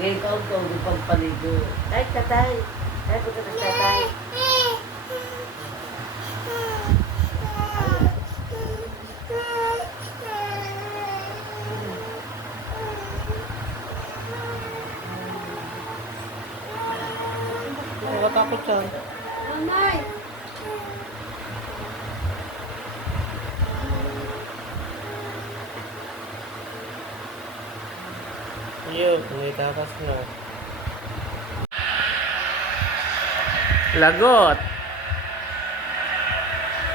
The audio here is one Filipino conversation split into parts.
Game out ko, pagpaligo. Ay, tatay. Ay, punta na sa tatay. Nakatakot siya. Nanay! Ayun, may takas na. Lagot!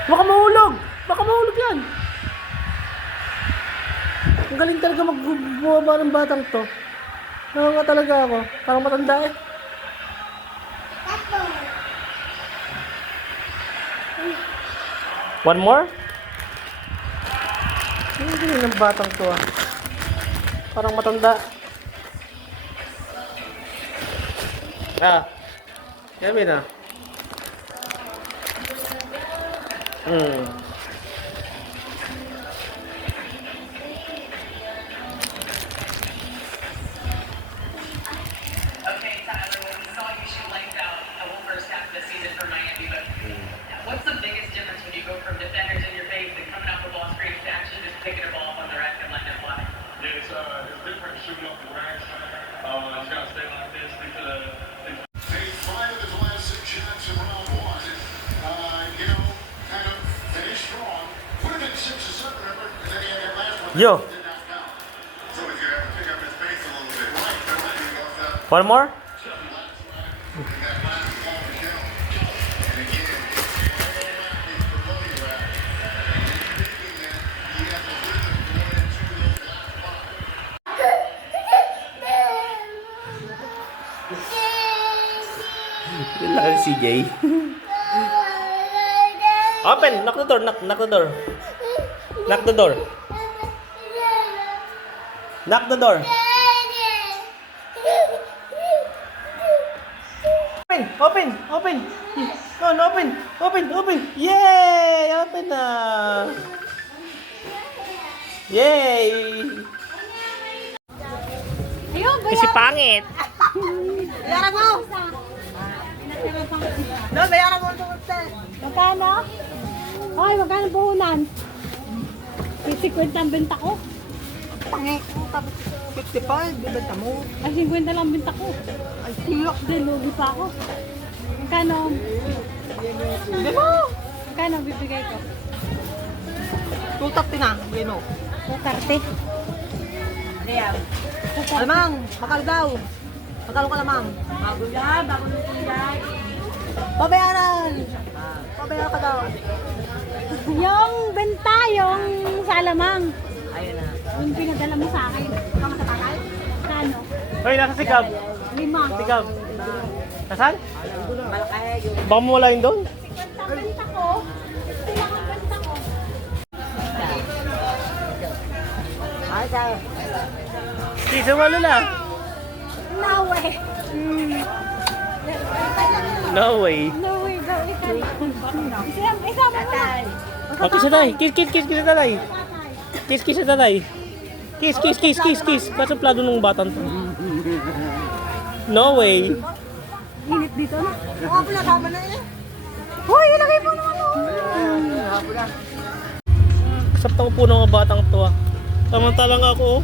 Baka mahulog! Baka mahulog yan! Ang galing talaga magbubaba ng batang to. Nakaka talaga ako. Parang matanda eh. One more? Ang galing ng batang to ah. Parang matanda. Ah. Yummy na. Okay, Tyler, when we saw you shoot lights out the whole first half of the season for Miami, but what's the biggest difference when you go from defenders in your face and coming out for ball screens to actually just picking a ball up on the rack and letting it fly? Yeah, it's different shooting off the racks. It's got to stay like this. They fired his last 6 shots in round 1. Kind of finished strong. Would have been 6 or 7, remember? And then he had that last one. Yo. Did not count. So he's going to have to pick up his pace a little bit. Right. That's what he goes up. One more? That last ball to Shell. And again, he's below you at. Thinking that he has a rhythm going into those last 5. Yun lang si CJ. Open! Knock the door! Knock the door! Knock the door! Knock the door! Open! Open! Open! Open! Yay! Open na! Yay! Ayun, Kasi pangit! bayaran mo! No, bayaran mo ito. Magkano? Ay, magkano puhunan? 50 ang benta ko. Pangit. 55, bibenta mo. Ay, 50 lang benta ko. Ay, silok din, lugi pa ako. Magkano? Hindi mo! Magkano bibigay ko? 230 na, bigay mo. 230. Ano yan? Alamang, bakal daw. Magkano ka lamang? Bago yan, bago nung yan. Pabayaran! Pabayaran ka daw. Yung benta, yung sa alamang. Ayun na. Yung pinadala mo sa akin. Kama sa tatay? Kano? Hoy, nasa sikab! 5. Sikab! Nasaan? Malaki yung Baka mo wala yun doon? 50 ang benta ko. 50 lang ang benta ko. ay, tayo. Sige, wala na. No way. No way. No way, gawin ka. Isama mo na. Oh, kiss sa tatay. Kiss sa tatay. Kiss sa tatay. Kiss. Kasaplado nung batang to. No way. Init dito na. Oo, pinagama na eh. Hoy, ilagay mo naman mo. Kasapta ko po ng mga batang to ah. Samantalang ako oh.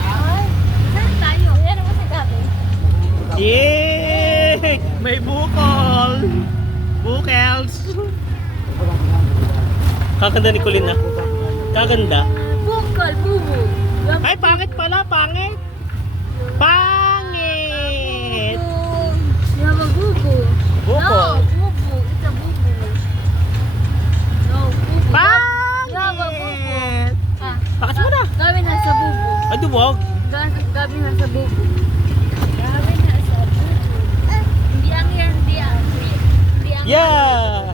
Ay, saan tayo? Yan naman si Gabi. Yay! May bukol! Bukels! Kakanda ni Colin na. Kakanda. Bukol, bubu. Ay, pangit pala, pangit! Pangit! You have a bubu. Bukol. No, bubu. It's a bubu. No, bubu. You have a bubu. Pangit! Ah, Bakas mo na! Gabi na sa bubu. Ay, duwag! Gabi na sa bubu. Gabi na sa bubu. Hindi ang yan, hindi ang. Yeah!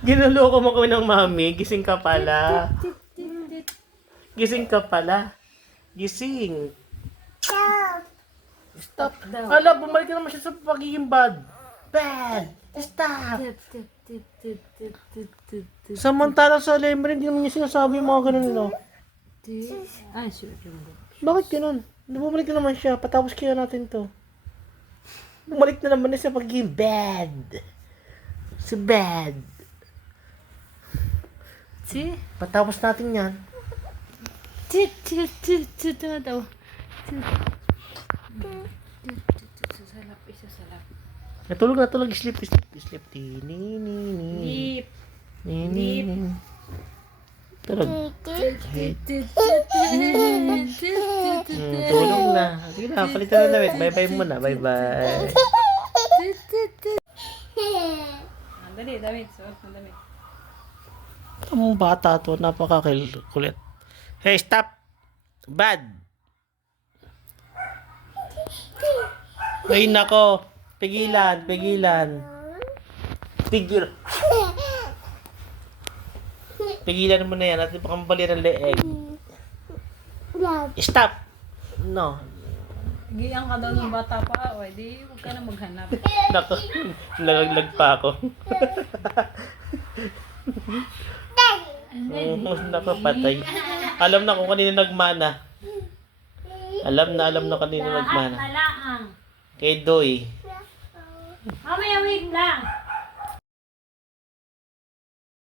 Ginuloko mo kami ng mami. Gising ka pala. Gising ka pala. Gising. Stop daw. Hala, bumalik na naman siya sa pagiging bad. Bad. Stop! Samantalang sa Lembre, hindi naman niya sinasabi yung mga ganun nila. Ay, sure, Jumbo. Bakit ganun? Bumalik na naman siya. Patapos kaya natin to. Bumalik na naman siya sa pagiging bad. Si bad. Si? Patapos natin yan. Tumatawa. Isasalap. Natulog. Sleep. Ni. Deep. Tulog. Tulog na. Sige na, palitan na damit. Bye-bye muna. Bye-bye. Dali, damit. Suot na damit. Tamang bata to. Napakakulit. Hey, stop! Bad! Ay, nako. Pigilan. Pigilan mo na yan at ipakambali ng leeg. Stop! No. Giyang ka daw ng bata pa. O, di, huwag ka na maghanap. Nako. Nalaglag pa ako. Nako, patay. Alam na kung kanino nagmana. Alam na kanino nagmana. Malaang. Kay Doy. Mamaya, wait lang.